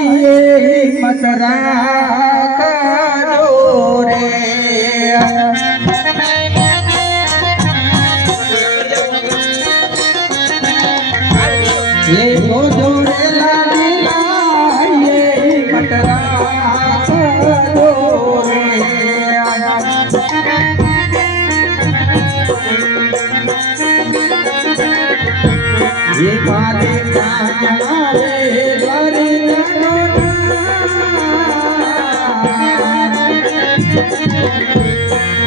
मत राखो रे ये तो जोड़े लाडीला ये मत राखो रे ये बातें रे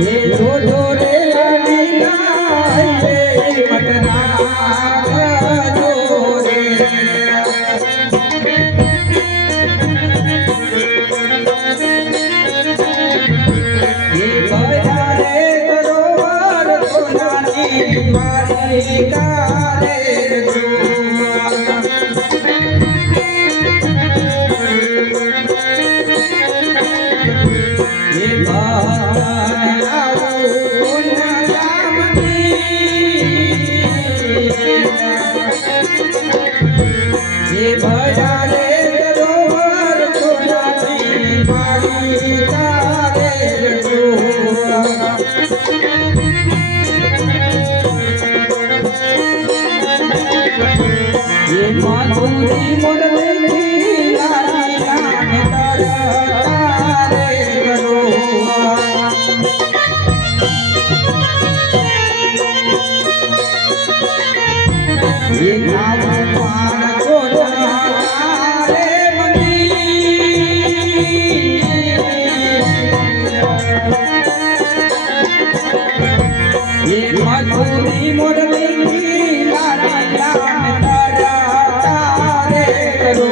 ये दो जोड़े लाडीला ये मत राखो रे ये बजारे सरोवर सोनानी द्वारिका रे ये बजारे सरोवर सोनानी द्वारिका रे ये माधुरी मुरली लाली नाम तारे करो ये नाम मान को रे मनी ये माधुरी मुरली लाली नाम तारे करो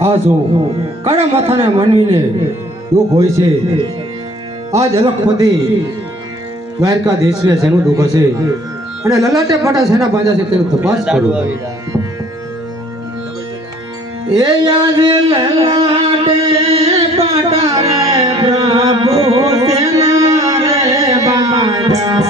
આ શું કાળા માથાને માનવીને દુઃખ હોય છે આ જલકપતિ દ્વારકાધીશને શેનું દુઃખ હશે અને લલાટે પાટા શેના બાંધ્યા છે તેનો તપાસ કરો એ યાદ લલાટે પાટા રે પ્રભુ તેના રે બાંધ્યા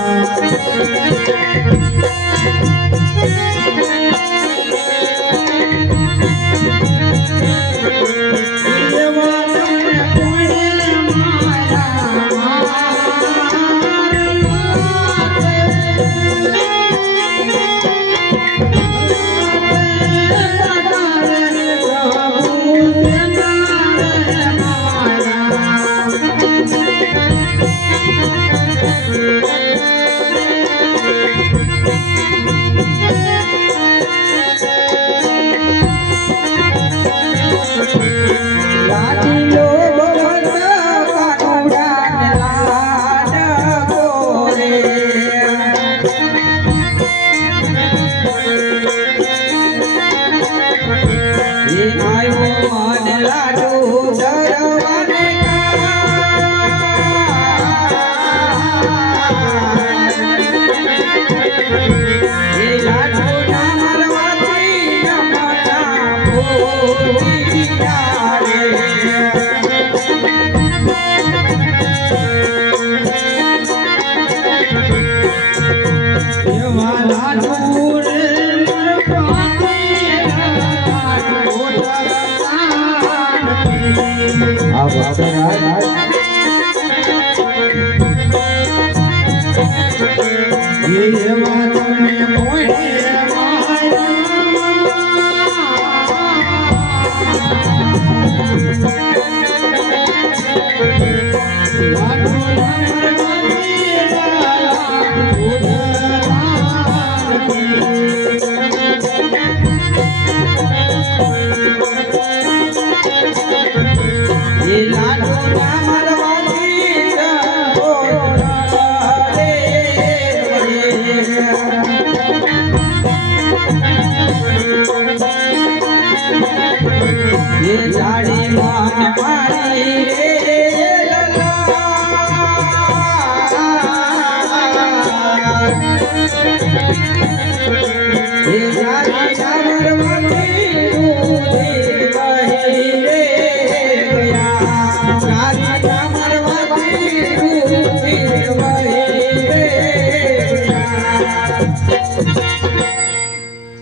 ये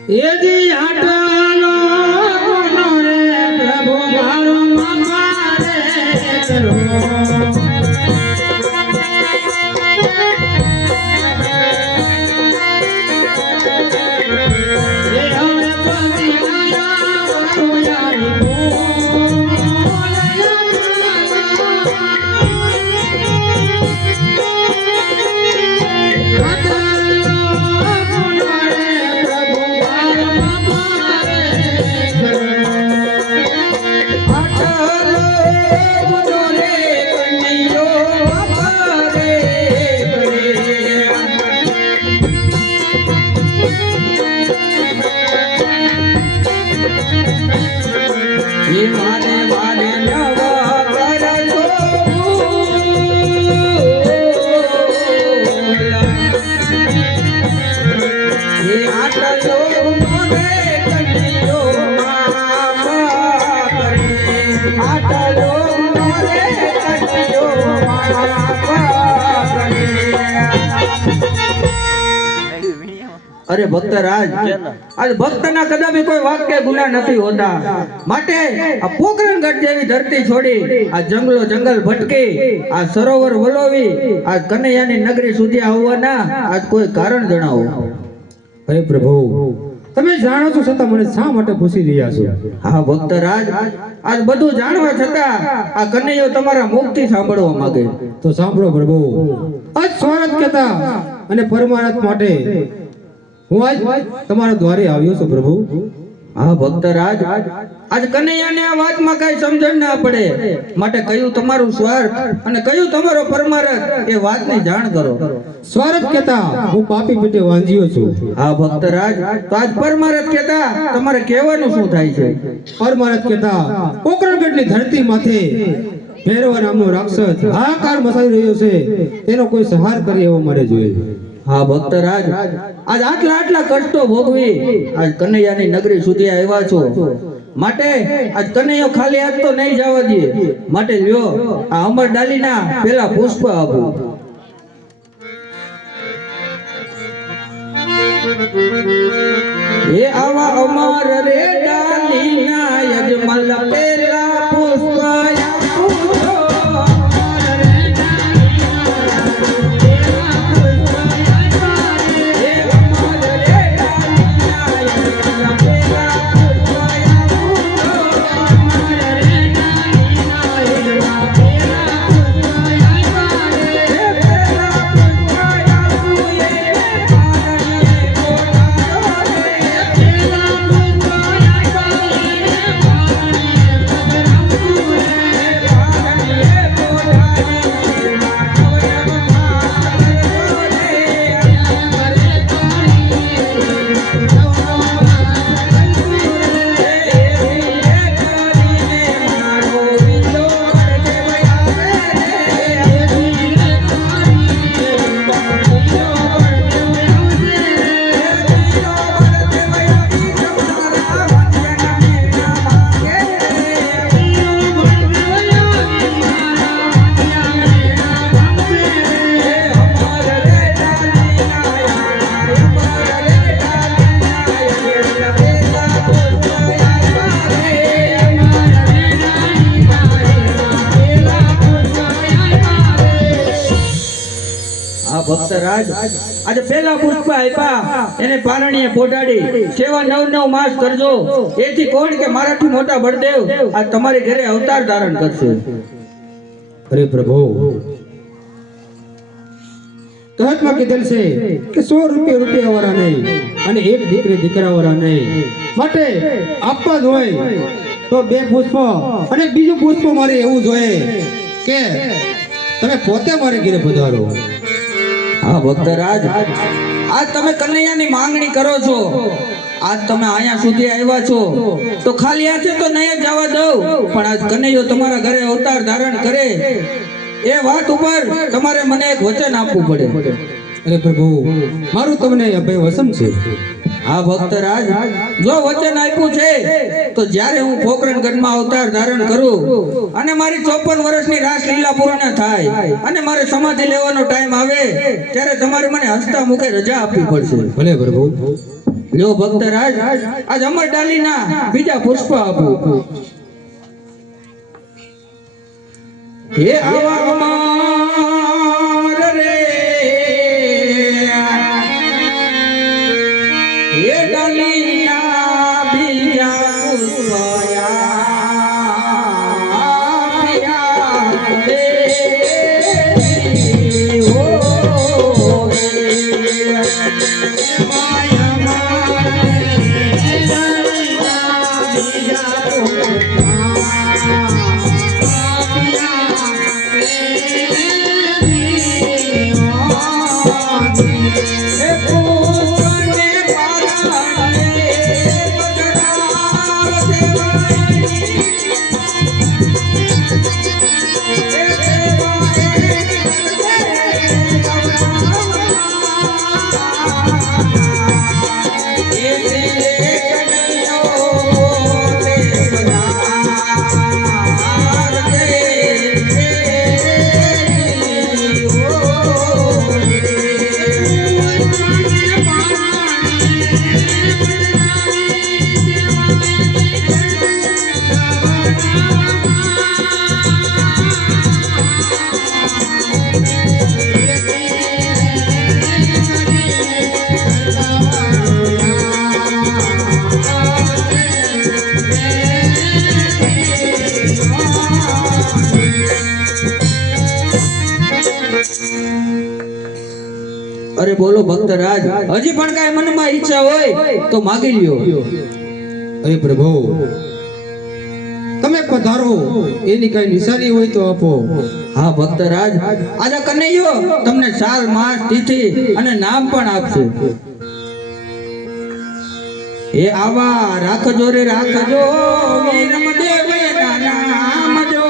એ જી આટલો કોનો રે પ્રભુ મારો મારે કરો અરે ભક્તરાજ, આજ ભક્તના કદમે કોઈ વાક્ય ગુના નથી હોતા. માટે આ પોકરણગઢ જેવી ધરતી છોડી આ જંગલો જંગલ ભટકી આ સરોવર વલોવી આ કનૈયાની નગરી સુધી આવવાના આજ કોઈ કારણ જણાવો. અરે પ્રભુ, તમે જાણો છો છતાં મને શા માટે પૂછી રહ્યા છો? હા ભક્તરાજ, આજ બધું જાણવા છતાં આ કનૈયો તમારા મુખથી સાંભળવા માંગે. તો સાંભળો પ્રભુ, આજ સ્વાર્થ કહેતા અને પરમાર્થ માટે હું આજ તમારા દ્વારે આવ્યો છું પ્રભુ. હા ભક્તરાજ, આજ કનૈયાને આ વાતમાં કઈ સમજણ ના પડે, માટે કયું તમારું સ્વાર્થ અને કયું તમારો પરમાર્થ એ વાતની જાણ કરો. સ્વાર્થ કહેતા હું પાપી પેટે વાંજ્યો છું. હા ભક્તરાજ, તો આજ પરમાર્થ કહેતા તમારે કહેવાનું શું થાય છે? પરમાર્થ કહેતા પોકરણગઢની ધરતી માથે ભૈરવ નામનો રાક્ષસ હાહાકાર મચાવી રહ્યો છે, તેનો કોઈ સહાર કરે એવો મારે જોઈએ. હા ભક્તરાજ, આજ આટલા કષ્ટો ભોગવી આજ કનૈયાની નગરી સુધી આવ્યા છો, માટે આજ કનૈયો ખાલી હાથ તો નહીં જવા દે. માટે લ્યો આ અમર ડાલીના પેલા પુષ્પ આપો. એ આવા અમર રે ડાલીના યજમલ પેલા પુષ્પ ભક્તરાજ, આજે પેલા પુષ્પ આપ્યા એને પારણીએ પોઢાડી સેવા 9 માસ કરજો. એથી કોણ કે મારાથી મોટા બળદેવ આ તમારી ઘરે અવતાર ધારણ કરશે. અરે પ્રભુ, કહેતમાં કીધેલ છે કે 100 રૂપિયા વાળા નહીં અને એક દીકરા વાળા નહીં, માટે આપવા જ હોય તો 2 પુષ્પ અને બીજું પુષ્પ મારે એવું જોઈએ કે તમે પોતે મારે ઘરે પધારો. હા ભક્તરાજ, આજ તમે કનૈયાની માંગણી કરો છો, આજ તમે અહીંયા સુધી આવ્યા છો તો ખાલી હાથે તો નહીં જવા દઉં, પણ આજ કનૈયો તમારા ઘરે અવતાર ધારણ કરે એ વાત ઉપર તમારે મને એક વચન આપવું પડે. અરે પ્રભુ, મારું તમને અભય વસન છે. હા ભક્તરાજ, જો વચન આપ્યું છે તો જ્યારે હું પોકરણગઢમાં અવતાર ધારણ કરું અને મારી 54 વર્ષની રાસલીલા પૂર્ણ થાય અને મારે સમાધિ લેવાનો ટાઈમ આવે ત્યારે તમારે મને હસતા મુખે રજા આપવી પડશે. ભલે પ્રભુ, લ્યો ભક્તરાજ, આજ અમર ડાલીના બીજા પુષ્પ આપું. હે આવા અમર રે, હે ડાલીના બીજા પુષ્પ આપ્યા દે. અરે બોલો ભક્તરાજ, હજી પણ કાંઈ મનમાં ઈચ્છા હોય તો માગી લ્યો. અરે પ્રભુ, તમે પધારો, એની કઈ નિશાની હોય તો આપો. હા ભક્તરાજ, આજે કનૈયો તમને સાલ, માસ, તિથિ અને નામ પણ આપશે. એ આવા રાખજો રે રાખજો, વીરમ દેવે નામ જો.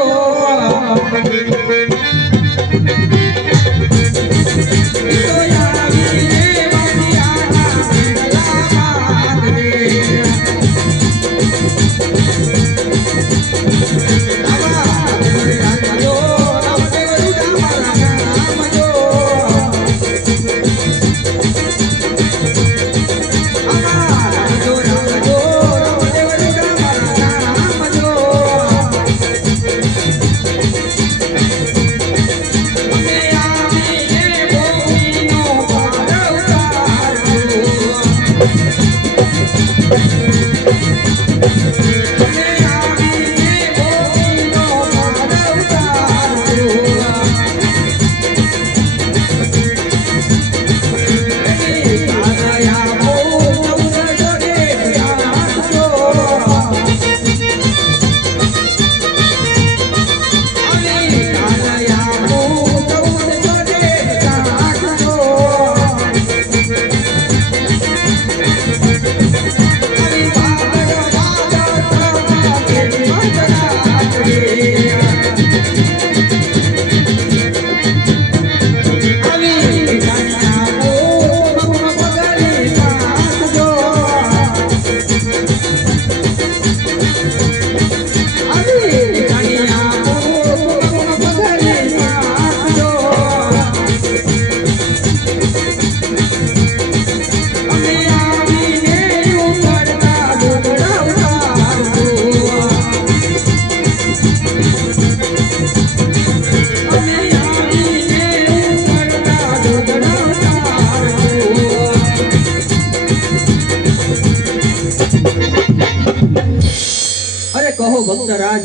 કહો ભક્તરાજ,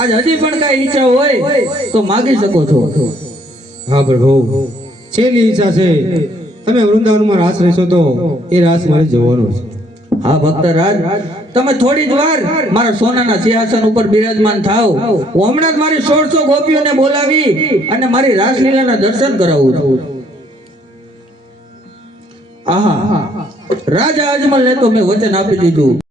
આજ હજી પણ કઈ ઈચ્છા હોય તો માગી શકો છો. હા પ્રભુ, છેલ્લી ઈચ્છા છે, તમે વૃંદાવનમાં રાસ રહેશો તો એ રાસ મારે જોવાનો છે. હા ભક્તરાજ, તમે થોડી જ વાર મારા સોનાના સિંહાસન ઉપર બિરાજમાન થાઓ. હું હમણાં જ મારી 1600 ગોપીઓને બોલાવી અને મારી રાસલીલાના દર્શન કરાવું છું. આહા, રાજા અજમલને તો મેં વચન આપી દીધું.